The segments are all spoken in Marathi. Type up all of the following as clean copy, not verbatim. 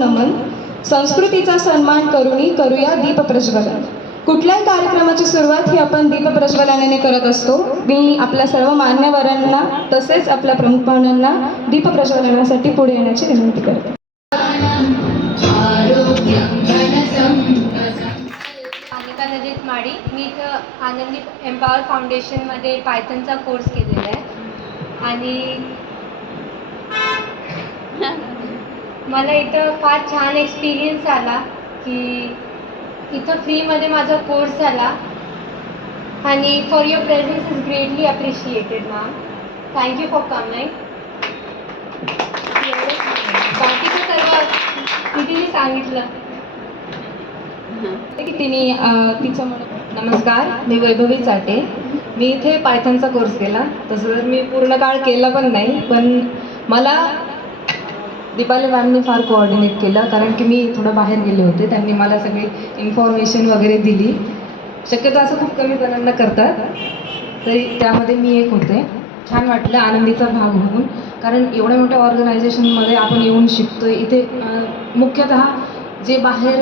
नमन. संस्कृतीचा सन्मान करूनी करूया दीप प्रज्वलन. कुठल्याही कार्यक्रमाची सुरुवात ही आपण दीप प्रज्वलनाने करत असतो. मी आपल्या सर्व मान्यवरांना तसेच आपल्या प्रमुख पाहुण्यांना दीप प्रज्वलनासाठी पुढे येण्याची विनंती करते. अनिका नजित माडी. मी इथं आनंदी एम्पॉवर फाउंडेशनमध्ये पायथनचा कोर्स केलेला आहे आणि मला इथं फार छान एक्सपिरियन्स आला की इथं फ्रीमध्ये माझा कोर्स झाला आणि for your presence is greatly appreciated ma'am. Thank you for coming. बाकीचं सर्व तिने सांगितलं की तिने तिचं म्हणून. नमस्कार, मी वैभवी चाटे. मी इथे पायथनचा कोर्स केला. तसं तर मी पूर्ण काळ केला पण नाही, पण मला दीपाली मॅमने फार कोऑर्डिनेट केलं, कारण की मी थोडं बाहेर गेले होते. त्यांनी मला सगळी इन्फॉर्मेशन वगैरे दिली. शक्यतो असं खूप कमी जणांना करतात, तरी त्यामध्ये मी एक होते. छान वाटलं आनंदीचा भाग होऊन, कारण एवढ्या मोठ्या ऑर्गनायझेशनमध्ये आपण येऊन शिकतो आहे. इथे मुख्यतः जे बाहेर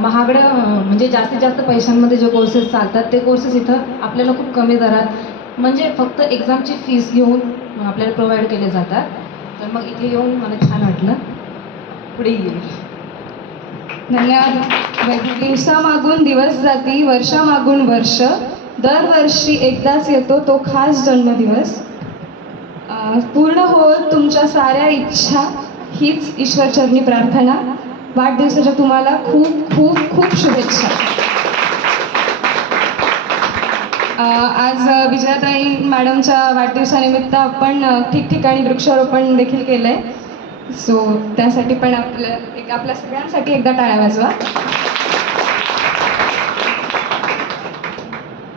महागड्या म्हणजे जास्तीत जास्त पैशांमध्ये जे कोर्सेस चालतात ते कोर्सेस इथं आपल्याला खूप कमी दरात म्हणजे फक्त एक्झामची फीस घेऊन आपल्याला प्रोव्हाइड केले जातात. तर मग इथे येऊन मला छान वाटलं. पुढे येईल. धन्यवाद. दिवसामागून दिवस जाती, वर्षामागून वर्ष, दरवर्षी एकदाच येतो तो खास जन्मदिवस. पूर्ण हो तुमच्या साऱ्या इच्छा हीच ईश्वरचरणी प्रार्थना. वाढदिवसाच्या तुम्हाला खूप खूप खूप शुभेच्छा. आज विजयाताई मॅडमच्या वाढदिवसानिमित्त आपण ठिकठिकाणी वृक्षारोपण देखील केलं आहे. सो त्यासाठी पण आपल्या सगळ्यांसाठी एकदा टाळ्या वाजवा.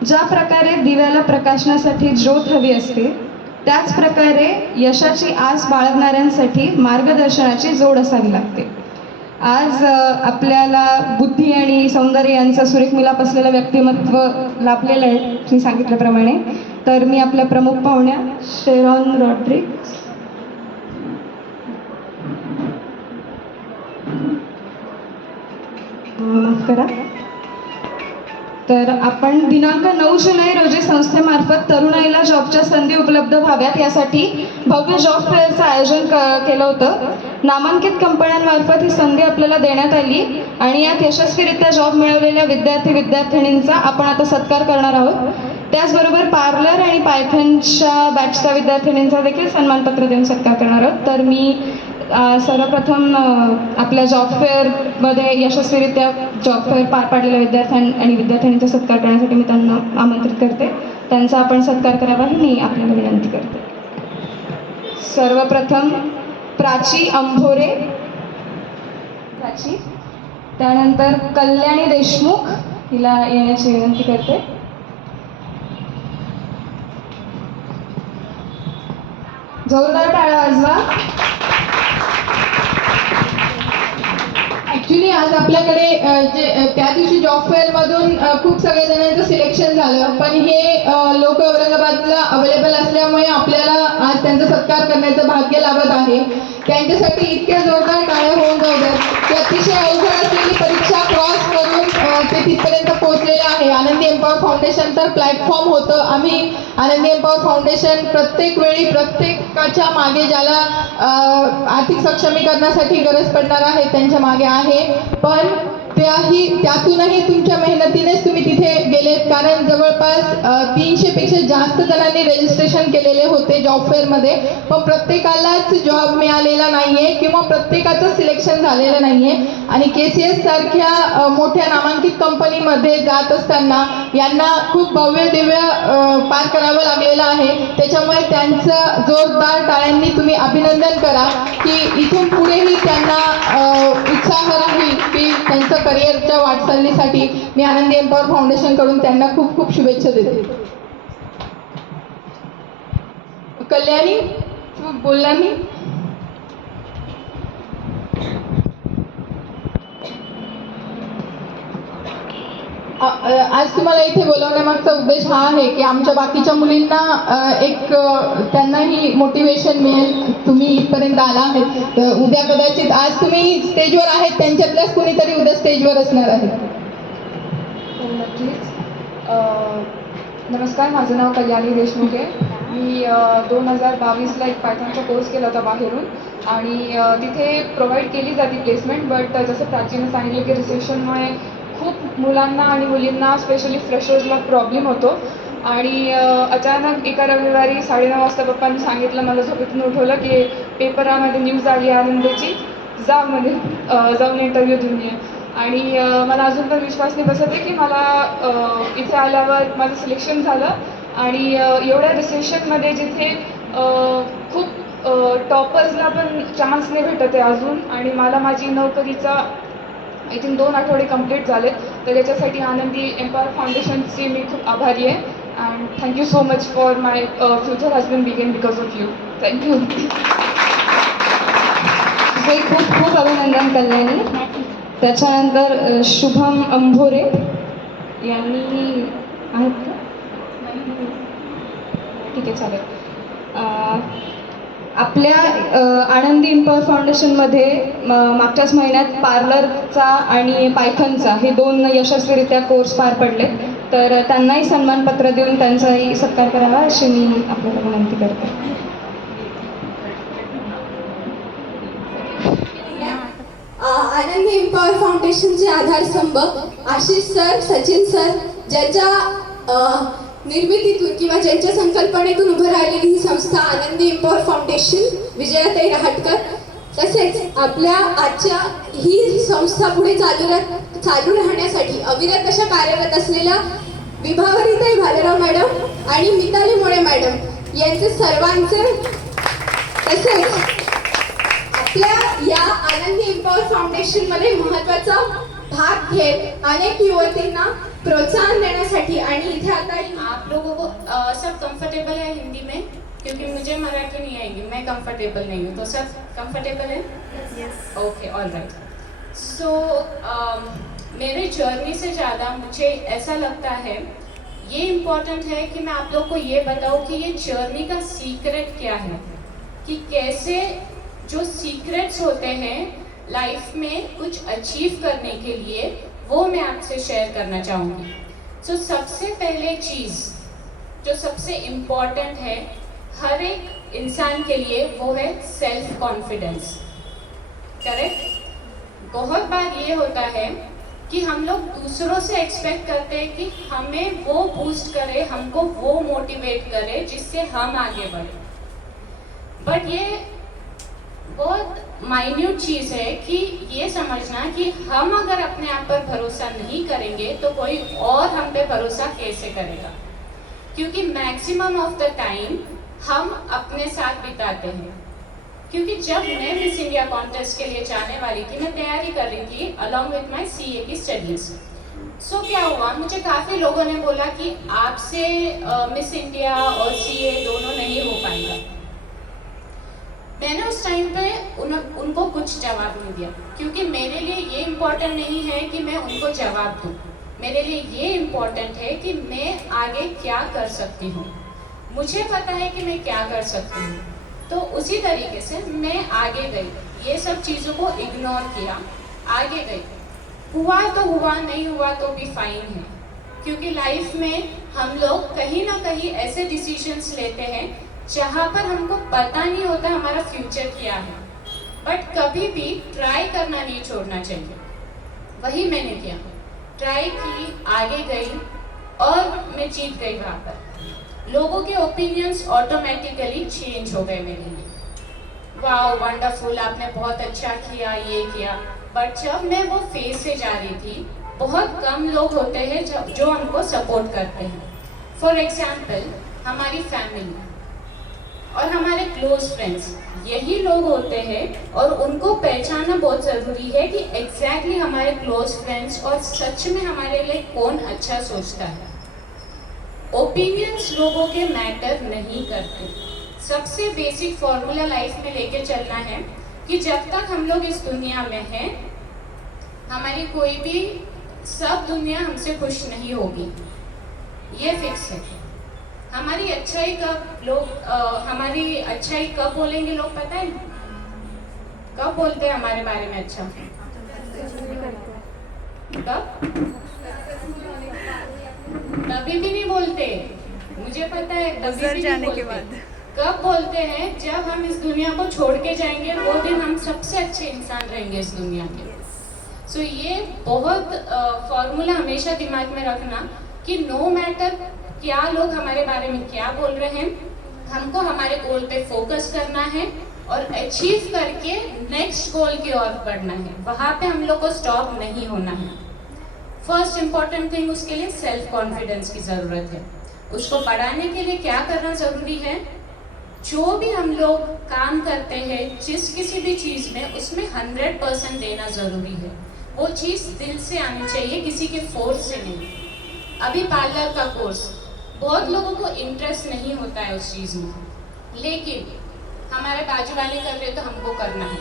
ज्या प्रकारे दिव्याला प्रकाशनासाठी ज्योत हवी असते, त्याच प्रकारे यशाची आस बाळगणाऱ्यांसाठी मार्गदर्शनाची जोड असावी लागते. आज आपल्याला बुद्धी आणि सौंदर्य यांचा सुरेख मिलाप असलेलं व्यक्तिमत्व लाभलेलं आहे मी सांगितल्याप्रमाणे. तर मी आपल्या प्रमुख पाहुण्या शेरॉन रॉड्रिक्स माफ करा. तर आपण दिनांक 9 जुलै रोजी संस्थेमार्फत तरुणाईला जॉबच्या संधी उपलब्ध व्हाव्यात यासाठी भव्य जॉब फेअरचं आयोजन केलं होतं. नामांकित कंपन्यांमार्फत ही संधी आपल्याला देण्यात आली आणि यात यशस्वीरित्या जॉब मिळवलेल्या विद्यार्थ्यांचा आपण आता सत्कार करणार आहोत. त्याचबरोबर पार्लर आणि पायथनच्या बॅचच्या विद्यार्थिनींचा देखील सन्मानपत्र देऊन सत्कार करणार आहोत. तर मी सर्वप्रथम आपल्या जॉब फेअरमध्ये यशस्वीरित्या जॉब फेअर पार पाडलेल्या आणि विद्यार्थ्यांचा सत्कार करण्यासाठी मी त्यांना आमंत्रित करते. त्यांचा आपण सत्कार करावा ही मी आपल्याला विनंती करते. सर्वप्रथम प्राची अंभोरे, प्राची. त्यानंतर कल्याणी देशमुख, हिला येण्याची विनंती करते. जोरदार टाळ्या वाजवा. ॲक्च्युली आज आपल्याकडे जे त्या दिवशी जॉब फेअरमधून खूप सगळ्या जणांचं सिलेक्शन झालं, पण हे लोक औरंगाबादला अवेलेबल असल्यामुळे आपल्याला आज त्यांचा सत्कार करण्याचं भाग्य लाभत आहे. त्यांच्यासाठी इतक्या जोरदार टाळ्या होऊन जाऊ द्यात की अतिशय अवघड असलेली परीक्षा क्रॉस करून ते तिथपर्यंत पोहोचलेलं आहे. आनंदी एम्पॉवर फाउंडेशन तर प्लॅटफॉर्म होतं. आम्ही आनंदी एम्पॉवर फाउंडेशन प्रत्येक वेळी प्रत्येकाच्या मागे ज्याला आर्थिक सक्षमीकरणासाठी गरज पडणार आहे त्यांच्या मागे आहे. पण त्यातूनही तुमच्या मेहनतीनेच तुम्ही तिथे गेलेत, कारण जवळपास 300 पेक्षा जास्त जणांनी रजिस्ट्रेशन केलेले होते जॉब फेअरमध्ये, पण प्रत्येकालाच जॉब मिळालेला नाहीये किंवा प्रत्येकाचं सिलेक्शन झालेलं नाहीये. आणि KCS सारख्या मोठ्या नामांकित कंपनीमध्ये जात असताना यांना खूप भव्य दिव्य पार करावं लागलेलं आहे. त्याच्यामुळे त्यांचं जोरदार टाळ्यांनी तुम्ही अभिनंदन करा की इथून पुढेही त्यांना उत्साह राहील की त्यांचं करिअरच्या वाटचालीसाठी मी आनंदी एम्पॉवर फाउंडेशनकडून त्यांना खूप खूप शुभेच्छा देते. कल्याणी, तू बोलला मी. आज तुम्हाला इथे बोलवण्यामागचा उद्देश हा आहे की आमच्या बाकीच्या मुलींना त्यांनाही मोटिवेशन मिळेल. तुम्ही इथपर्यंत आला आहेत तर उद्या कदाचित आज तुम्ही स्टेजवर आहेत त्यांच्यातल्याच कुणीतरी उद्या स्टेजवर असणार आहेत. हो नक्कीच. नमस्कार, माझं नाव कल्याणी देशमुख आहे. मी 2022ला एक पायथॉनचा कोर्स केला होता बाहेरून आणि तिथे प्रोव्हाइड केली जाते प्लेसमेंट. बट जसं प्राचीने सांगितलं की रिसेशनमुळे खूप मुलांना आणि मुलींना स्पेशली फ्रेशर्सला प्रॉब्लेम होतो आणि अचानक एका रविवारी 9:30 वाजता पप्पांनी सांगितलं, मला झोपेतून उठवलं की पेपरामध्ये न्यूज आली आनंदीची, जाऊन इंटरव्ह्यू देऊन ये. आणि मला अजून पण विश्वास नाही बसत आहे की मला इथे आल्यावर माझं सिलेक्शन झालं. आणि एवढ्या रिसेशनमध्ये जिथे खूप टॉपर्सला पण चान्स नाही भेटत आहे अजून, आणि मला माझी नोकरीचा आय थिंक 2 आठवडे कंप्लीट झाले. तर याच्यासाठी आनंदी एम्पॉवर फाउंडेशनची मी खूप आभारी आहे. And thank you so much for my future has been begin because of you. Thank you. तुझे खूप खूप अभिनंदन कल्याणी. त्याच्यानंतर शुभम अंभोरे यांनी आहेत का? ठीक आहे, चालेल. आपल्या आनंदी एम्पॉवर फाउंडेशनमध्ये मागच्याच महिन्यात पार्लरचा आणि पायथनचा हे 2 यशस्वीरित्या कोर्स पार पडले. तर त्यांनाही सन्मानपत्र देऊन त्यांचाही सत्कार करावा अशी मी आपल्याला विनंती करते. आनंदी एम्पॉवर फाउंडेशनचे आधारस्तंभ आशिष सर, सचिन सर, ज्यांच्या निर्मितीतून किंवा ज्यांच्या संकल्पनेतून उभं राहिलेली ही संस्था आनंदी एम्पॉवर फाउंडेशन, विजयाताई रहाटकर. तसेच आपल्या आजच्या ही संस्था पुढे चालू राहण्यासाठी अविरत अशा कार्यरत असलेल्या विभावरीताई भालेराव मॅडम आणि मिताली मोळे मॅडम यांचे सर्वांचे, तसेच आपल्या या आनंदी एम्पॉवर फाउंडेशनमध्ये महत्त्वाचा भाग घेत अनेक युवतींना प्रोत्साहन देण्यासाठी आणि इथे आता आप लोगों को सब कंफर्टेबल है हिंदी में, क्योंकि मुझे मराठी नहीं आएगी, मैं कंफर्टेबल नहीं हूँ, तो सब कंफर्टेबल है? Yes. Okay, all right. So मेरे जर्नी से ज़्यादा मुझे ऐसा लगता है ये इम्पोर्टेंट है कि मैं आप लोग को ये बताऊँ कि ये जर्नी का सीक्रेट क्या है, कि कैसे जो सीक्रेट्स होते हैं लाइफ में कुछ अचीव करने के लिए, वो मैं आपसे शेयर करना चाहूँगी. सो सबसे पहले चीज़ जो सबसे इम्पॉर्टेंट है हर एक इंसान के लिए, वो है सेल्फ कॉन्फिडेंस. करेक्ट. बहुत बार ये होता है कि हम लोग दूसरों से एक्सपेक्ट करते हैं कि हमें वो बूस्ट करे, हमको वो मोटिवेट करे जिससे हम आगे बढ़े. बट ये बहुत माइन्यूट चीज़ है कि ये समझना कि हम अगर अपने आप पर भरोसा नहीं करेंगे तो कोई और हम पे भरोसा कैसे करेगा. क्योंकि मैक्सिमम ऑफ द टाइम हम अपने साथ बिताते हैं. क्योंकि जब मैं मिस इंडिया कॉन्टेस्ट के लिए जाने वाली थी, मैं तैयारी कर रही थी अलॉन्ग विथ माई CA की स्टडीज़. सो क्या हुआ, मुझे काफ़ी लोगों ने बोला कि आपसे मिस इंडिया और CA दोनों नहीं हो पाएगा. मैंने उस टाइम पे उनको कुछ जवाब नहीं दिया, क्योंकि मेरे लिए ये इम्पोर्टेंट नहीं है कि मैं उनको जवाब दूँ. मेरे लिए ये इम्पोर्टेंट है कि मैं आगे क्या कर सकती हूँ. मुझे पता है कि मैं क्या कर सकती हूँ, तो उसी तरीके से मैं आगे गई. ये सब चीज़ों को इग्नोर किया, आगे गई. हुआ तो हुआ, नहीं हुआ तो भी फाइन है. क्योंकि लाइफ में हम लोग कहीं ना कहीं ऐसे डिसीजंस लेते हैं जहाँ पर हमको पता नहीं होता हमारा फ्यूचर क्या है. बट कभी भी ट्राई करना नहीं छोड़ना चाहिए. वही मैंने किया, ट्राई की, आगे गई और मैं जीत गई. वहाँ पर लोगों के ओपिनियंस ऑटोमेटिकली चेंज हो गए मेरे लिए. वाह, वंडरफुल, आपने बहुत अच्छा किया, ये किया. बट जब मैं वो फेज से जा रही थी, बहुत कम लोग होते हैं जो हमको सपोर्ट करते हैं. फॉर एग्जाम्पल, हमारी फैमिली और हमारे क्लोज फ्रेंड्स, यही लोग होते हैं. और उनको पहचानना बहुत ज़रूरी है कि एग्जैक्टली हमारे क्लोज फ्रेंड्स और सच में हमारे लिए कौन अच्छा सोचता है. ओपिनियंस लोगों के मैटर नहीं करते. सबसे बेसिक फॉर्मूला लाइफ में लेके चलना है कि जब तक हम लोग इस दुनिया में हैं, हमारी कोई भी सब दुनिया हमसे खुश नहीं होगी, ये फिक्स है। हमारी अच्छाई कब बोलेंगे लोग, पता है? कब बोलते हैं हमारे बारे में अच्छा? कब? कभी भी नहीं बोलते, मुझे पता है, कभी भी नहीं बोलते। कब बोलते हैं? जब हम इस दुनिया को छोड़ के जाएंगे, वो दिन हम सबसे अच्छे इंसान रहेंगे इस दुनिया के। सो ये बहुत फॉर्मूला हमेशा दिमाग में रखना कि नो मैटर क्या लोग हमारे बारे में क्या बोल रहे हैं, हमको हमारे गोल पे फोकस करना है और अचीव करके नेक्स्ट गोल की ओर बढ़ना है। वहाँ पे हम लोग को स्टॉप नहीं होना है। फर्स्ट इम्पॉर्टेंट थिंग, उसके लिए सेल्फ कॉन्फिडेंस की ज़रूरत है। उसको बढ़ाने के लिए क्या करना ज़रूरी है? जो भी हम लोग काम करते हैं, जिस किसी भी चीज़ में, उसमें 100% देना ज़रूरी है। वो चीज़ दिल से आनी चाहिए, किसी के फोर्स से नहीं। अभी पार्लर का कोर्स, बहुत लोगों को इंटरेस्ट नहीं होता है उस चीज़ में, लेकिन हमारे बाजू वाले कर रहे तो हमको करना है,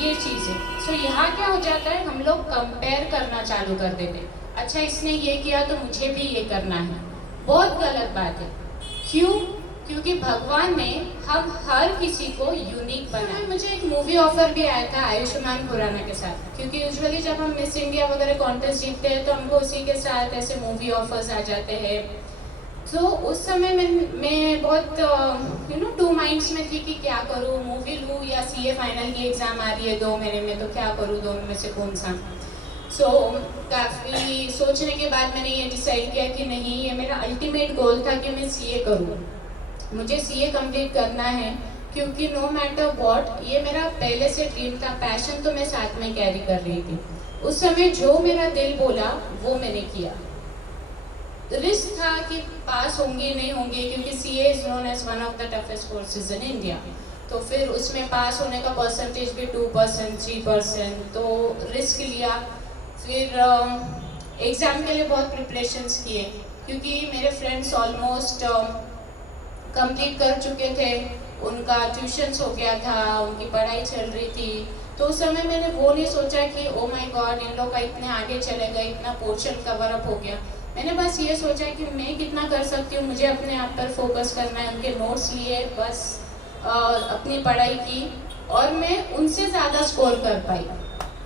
ये चीज़ है। सो यहाँ क्या हो जाता है, हम लोग कंपेयर करना चालू कर देते। अच्छा, इसने ये किया तो मुझे भी ये करना है। बहुत गलत बात है। क्यों? क्योंकि भगवान ने हम हर किसी को यूनिक बनाया। मुझे एक मूवी ऑफर भी आया था आयुष्मान खुराना के साथ, क्योंकि यूजुअली जब हम मिस इंडिया वगैरह कॉन्टेस्ट जीतते हैं तो हमको उसी के साथ ऐसे मूवी ऑफर्स आ जाते हैं। तो उस समय मैं बहुत टू माइंड्स में थी कि क्या करूँ, मूवी लूँ या CA फाइनल की एग्ज़ाम आ रही है 2 महीने में, तो क्या करूँ, दोनों में से कौन सा। सो काफ़ी सोचने के बाद मैंने ये डिसाइड किया कि नहीं, ये मेरा अल्टीमेट गोल था कि मैं CA करूँ, मुझे CA कंप्लीट करना है। क्योंकि नो मैटर व्हाट, ये मेरा पहले से ड्रीम था, पैशन तो मैं साथ में कैरी कर रही थी। उस समय जो मेरा दिल बोला वो मैंने किया। रिस्क था कि पास होंगे नहीं होंगे, क्योंकि CA is known as one of the toughest courses in India. तो फिर उसमें पास होने का परसेंटेज भी 2%, 3%, तो रिस्क लिया। फिर एग्ज़ाम के लिए बहुत प्रिपरेशंस किए, क्योंकि मेरे फ्रेंड्स ऑलमोस्ट कंप्लीट कर चुके थे, उनका ट्यूशन्स हो गया था, उनकी पढ़ाई चल रही थी। तो उस समय मैंने वो नहीं सोचा कि ओ माय गॉड, इन लोग का इतने आगे चले गए, इतना पोर्शन कवर अप हो गया। मैंने बस ये सोचा कि मैं कितना कर सकती हूँ, मुझे अपने आप पर फोकस करना है। उनके नोट्स लिए, बस अपनी पढ़ाई की, और मैं उनसे ज़्यादा स्कोर कर पाई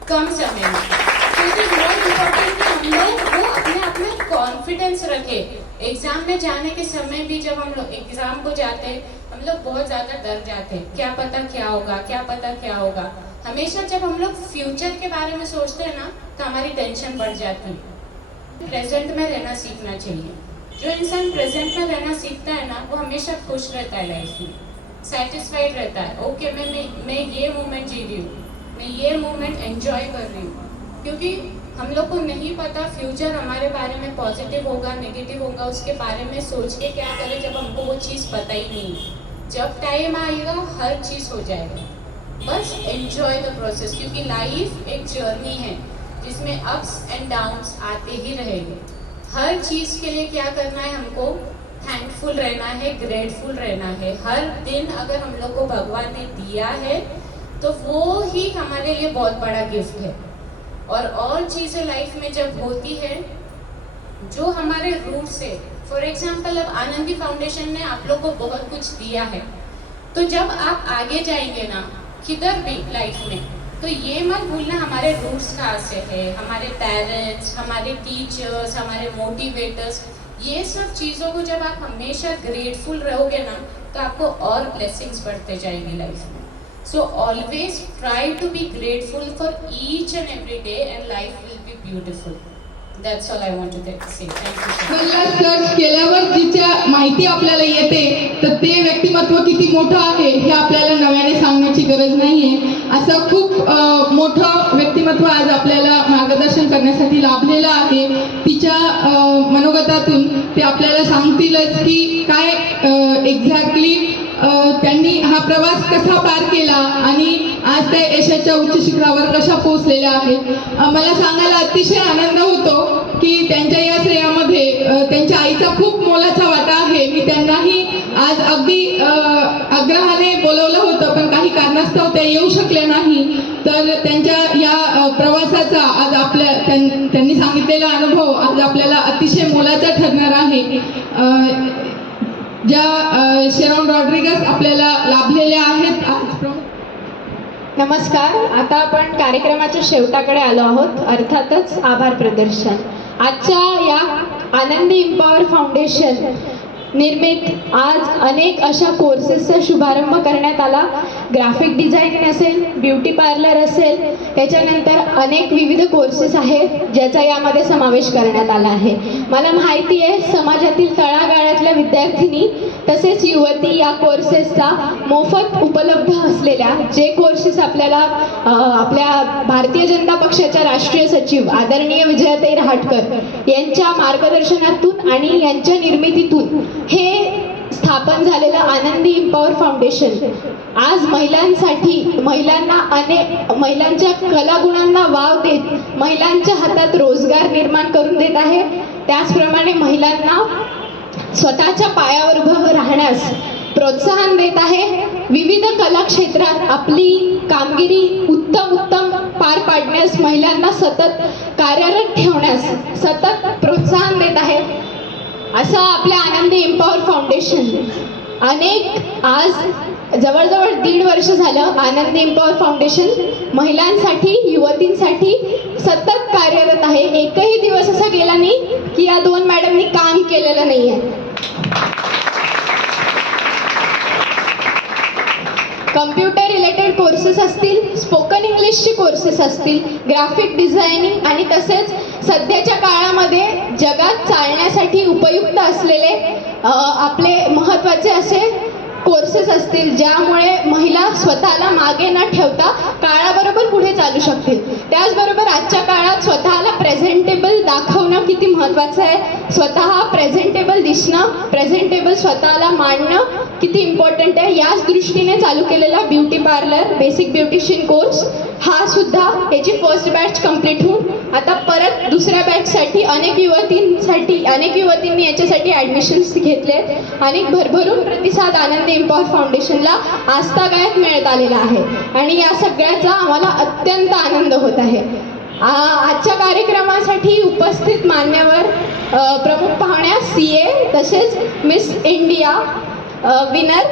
कम समय में। क्योंकि बहुत इम्पोर्टेंट है हम लोग वो अपने आप में कॉन्फिडेंस रखे। एग्ज़ाम में जाने के समय भी जब हम लोग एग्ज़ाम को जाते हैं, हम लोग बहुत ज़्यादा डर जाते हैं, क्या पता क्या होगा, क्या पता क्या होगा। हमेशा जब हम लोग फ्यूचर के बारे में सोचते हैं ना, तो हमारी टेंशन बढ़ जाती है। प्रेजेंट में रहना सीखना चाहिए। जो इंसान प्रेजेंट में रहना सीखता है ना, वो हमेशा खुश रहता है लाइफ में, सेटिस्फाइड रहता है। ओके, मैं ये मोमेंट जी रही हूँ, मैं ये मोमेंट एंजॉय कर रही हूँ। क्योंकि हम लोग को नहीं पता फ्यूचर हमारे बारे में पॉजिटिव होगा, नेगेटिव होगा, उसके बारे में सोच के क्या करें जब हमको वो चीज़ पता ही नहीं। जब टाइम आएगा हर चीज़ हो जाएगा। बस एंजॉय द प्रोसेस, क्योंकि लाइफ एक जर्नी है जिसमें अप्स एंड डाउन्स आते ही रहेंगे। हर चीज़ के लिए क्या करना है, हमको थैंकफुल रहना है, ग्रेटफुल रहना है। हर दिन अगर हम लोग को भगवान ने दिया है तो वो ही हमारे लिए बहुत बड़ा गिफ्ट है। और चीज़ें लाइफ में जब होती है जो हमारे रूट से, फॉर एग्जाम्पल अब आनंदी फाउंडेशन ने आप लोग को बहुत कुछ दिया है, तो जब आप आगे जाएंगे ना किधर भी लाइफ में, तो ये मत भूलना हमारे रूट्स कहाँ से है, हमारे पेरेंट्स, हमारे टीचर्स, हमारे मोटिवेटर्स। ये सब चीज़ों को जब आप हमेशा ग्रेटफुल रहोगे ना, तो आपको और ब्लेसिंग्स बढ़ते जाएंगी लाइफ में। So always try to be grateful for each and every day, and life will be beautiful. That's all I want to say. Thank you. मला सर्च केल्यावर जिच्या माहिती आपल्याला येते, तर ते व्यक्तिमत्व किती मोठं आहे हे आपल्याला नव्याने सांगण्याची गरज नाहीये. असं खूप मोठं व्यक्तिमत्व आज आपल्याला मार्गदर्शन करण्यासाठी लाभलेलं आहे. तिच्या मनोगतातून ते आपल्याला सांगतीलच की काय एक्झॅक्टली त्यांनी हा प्रवास कसा पार केला आणि आज त्या यशाच्या उच्च शिखरावर कशा पोहोचलेल्या आहेत. मला सांगायला अतिशय आनंद होतो की त्यांच्या या श्रेयामध्ये त्यांच्या आईचा खूप मोलाचा वाटा आहे. मी त्यांनाही आज अगदी आग्रहाने बोलवलं होतं, पण काही कारणास्तव ते येऊ शकले नाही. तर त्यांच्या या प्रवासाचा आज त्यांनी सांगितलेला अनुभव आज आपल्याला अतिशय मोलाचा ठरणार आहे. ज्या शेरॉन रॉड्रिगस आपल्याला लाभलेल्या आहेत आज. नमस्कार. आता आपण कार्यक्रमाच्या शेवटाकडे आलो आहोत, अर्थातच आभार प्रदर्शन. आजच्या या आनंदी एम्पॉवर फाउंडेशन निर्मित आज अनेक अशा कोर्सेसचा शुभारंभ करण्यात आला. ग्राफिक डिझायनिंग असेल, ब्युटी पार्लर असेल, त्याच्यानंतर अनेक विविध कोर्सेस आहेत ज्याचा यामध्ये समावेश करण्यात आला आहे. मला माहिती आहे समाजातील तळागाळातल्या विद्यार्थिनी तसेच युवती या कोर्सेसचा मोफत उपलब्ध असलेल्या जे कोर्सेस आपल्याला आपल्या भारतीय जनता पक्षाच्या राष्ट्रीय सचिव आदरणीय विजयाताई रहाटकर यांच्या मार्गदर्शनातून आणि यांच्या निर्मितीतून हे स्थापन झालेलं आनंदी एम्पॉवर फाउंडेशन आज महिलांच्या कलागुणांना वाव देत महिलांच्या हातात रोजगार निर्माण करून देत आहे. त्याचप्रमाणे महिलांना स्वतःच्या पायावर उभं राहण्यास प्रोत्साहन देत आहे. विविध कला क्षेत्रात आपली कामगिरी उत्तम पार पाडण्यास महिलांना सतत कार्यरत ठेवण्यास सतत प्रोत्साहन देत आहे. असं आपल्या आनंदी एम्पॉवर फाउंडेशन आज जवळजवळ 1.5 वर्ष झालं आनंदी एम्पॉवर फाउंडेशन महिलांसाठी युवतींसाठी सतत कार्यरत आहे. एकही दिवस असा गेला नाही की या 2 मॅडमनी काम केलेलं नाही आहे. कम्प्युटर रिलेटेड कोर्सेस असतील, स्पोकन इंग्लिशचे कोर्सेस असतील, ग्राफिक डिझायनिंग आणि तसेच सध्याच्या काळामध्ये जगात चालण्यासाठी उपयुक्त असलेले आपले महत्त्वाचे असे कोर्सेस असतील ज्यामुळे महिला स्वतःला मागे न ठेवता काळाबरोबर पुढे चालू शकतील. त्याचबरोबर आजच्या काळात स्वतःला प्रेझेंटेबल दाखवणं किती महत्त्वाचं आहे, स्वतः प्रेझेंटेबल दिसणं, प्रेझेंटेबल स्वतःला मांडणं किती इम्पॉर्टंट आहे. याच दृष्टीने चालू केलेला beauty parlour basic beautician course हा सुद्धा याची फर्स्ट बॅच कंप्लीट होऊन आता परत दुसऱ्या बॅचसाठी अनेक युवतींनी याच्यासाठी ॲडमिशन्स घेतले. अनेक भरभरून प्रतिसाद आनंदी एम्पॉवर फाउंडेशनला आजतागायत मिळत आलेला आहे आणि या सगळ्याचा आम्हाला अत्यंत आनंद होत आहे. आजच्या कार्यक्रमासाठी उपस्थित मान्यवर प्रमुख पाहुण्या CA तसेच Miss India winner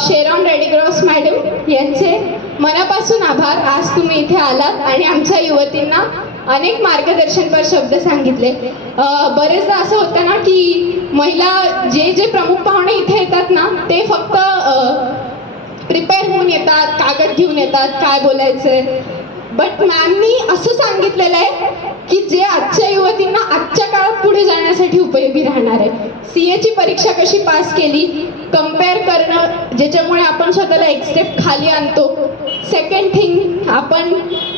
Sharon Rodrigues madam यांचे मनापासून आभार. आज तुम्ही इथे आलात आणि आमच्या युवतींना अनेक मार्गदर्शनपर शब्द सांगितले. बरेचदा असं होतं ना की महिला जे प्रमुख पाहुणे इथे येतात ना ते फक्त प्रिपेअर होऊन येतात, कागद घेऊन येतात, काय बोलायचंय. बट मॅमनी असं सांगितलेलं आहे की जे आजच्या युवतींना आजच्या काळात पुढे जाण्यासाठी उपयोगी राहणार आहे. CA ची परीक्षा कशी पास केली, कम्पेअर करणं ज्याच्यामुळे आपण स्वतःला एक स्टेप खाली आणतो. सेकंड थिंग, आपण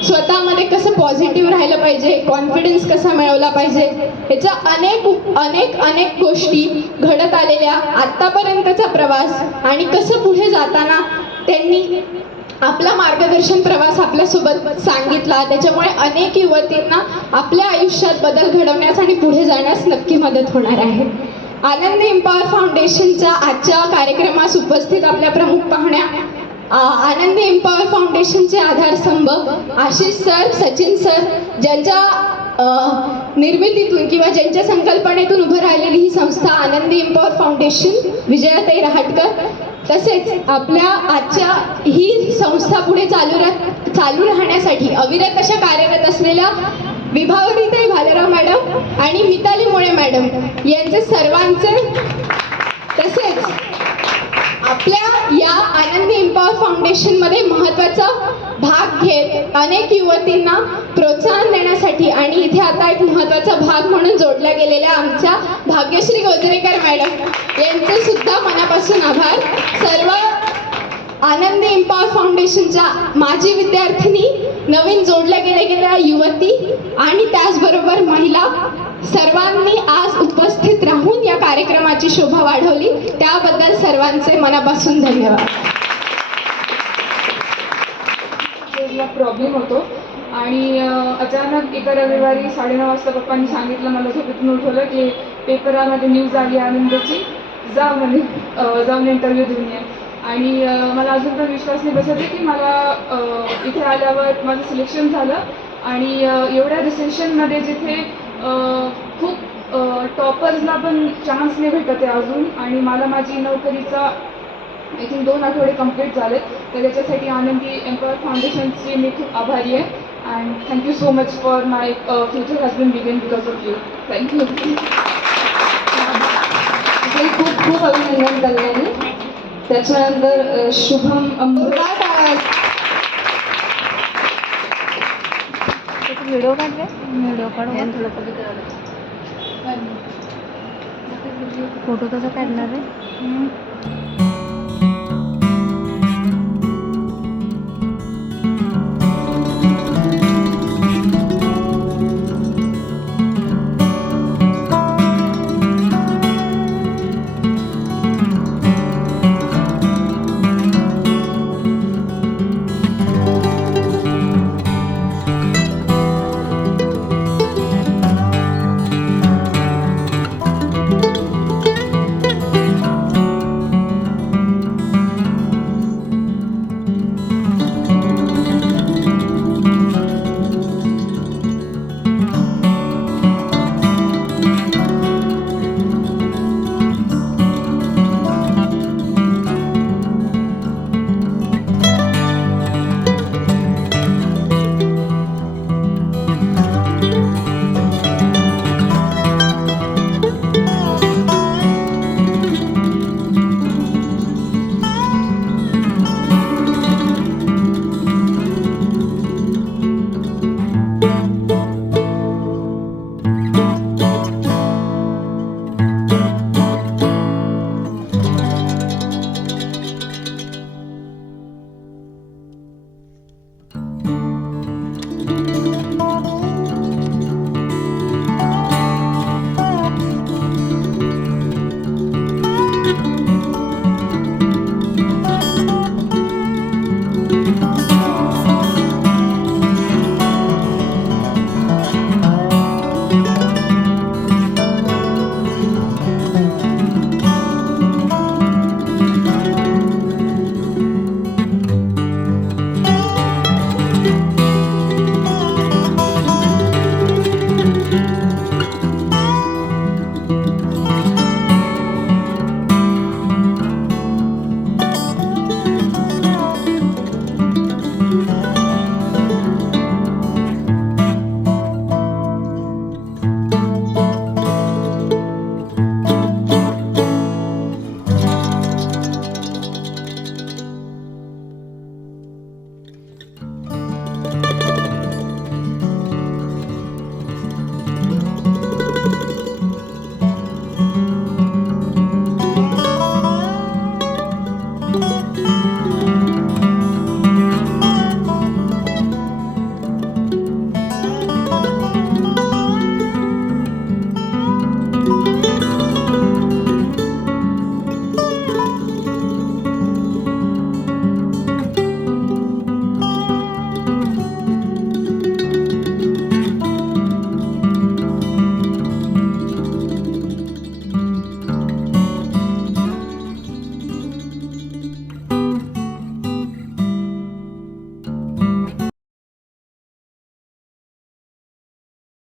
स्वतःमध्ये कसं पॉझिटिव्ह राहिलं पाहिजे, कॉन्फिडन्स कसा मिळवला पाहिजे, ह्याच्या अनेक गोष्टी घडत आलेल्या आत्तापर्यंतचा प्रवास आणि कसं पुढे जाताना त्यांनी आपला मार्गदर्शन प्रवास आपल्यासोबत सांगितला. त्याच्यामुळे अनेक युवतींना आपल्या आयुष्यात बदल घडवण्यास आणि पुढे जाण्यास नक्की मदत होणार आहे. आनंदी एम्पॉवर फाउंडेशनच्या आजच्या कार्यक्रमास उपस्थित आपल्या प्रमुख पाहुण्या आनंदी एम्पॉवर फाउंडेशनचे आधारस्तंभ आशिष सर, सचिन सर ज्यांच्या निर्मितीतून किंवा ज्यांच्या संकल्पनेतून उभं राहिलेली ही संस्था आनंदी एम्पॉवर फाउंडेशन, विजयाताई रहाटकर, तसेच आपल्या आजच्या ही संस्था पुढे चालू राहण्यासाठी अविरत अशा कार्यरत असलेल्या विभावरीताई भालेराव मॅडम आणि मिताली मुळे मॅडम यांचे सर्वांचे, तसेच आपल्या या आनंदी एम्पॉवर फाउंडेशनमध्ये महत्त्वाचा भाग घेत अनेक युवतींना प्रोत्साहन देण्यासाठी आणि इथे आता एक महत्त्वाचा भाग म्हणून जोडल्या गेलेल्या आमच्या भाग्यश्री गोजरेकर मॅडम यांचे सुद्धा मनापासून आभार. सर्व आनंदी एम्पॉवर फाउंडेशनच्या माजी विद्यार्थिनी, नवीन जोडल्या गेलेल्या युवती आणि त्याचबरोबर महिला सर्वांनी आज उपस्थित उपस्थित राहून या कार्यक्रमाची शोभा वाढवली त्याबद्दल सर्वांचे मनापासून धन्यवाद. ला प्रॉब्लेम होतो आणि अचानक एका रविवारी 9:30 वाजता पप्पांनी सांगितलं, मला झोपेतून उठवलं की पेपरामध्ये न्यूज आली आनंदाची, जाऊन इंटरव्ह्यू देऊन ये. आणि मला अजून पण विश्वास नाही बसत आहे की मला इथे आल्यावर माझं सिलेक्शन झालं. आणि एवढ्या रिसेशनमध्ये जिथे खूप टॉपर्सला पण चान्स नाही भेटत आहे अजून, आणि मला माझी नोकरीचा आय थिंक 2 आठवडे कंप्लीट झाले, तर त्याच्यासाठी आनंदी एम्पॉवर फाउंडेशनची मी खूप आभारी आहे. And thank you so much for my future husband begin because of you. Thank you. खूप खूप अभिनंदन कल्याणी. त्याच्यानंतर शुभम अमृत. व्हिडिओ काढले, व्हिडिओ काढून फोटो कसा काढणार आहे.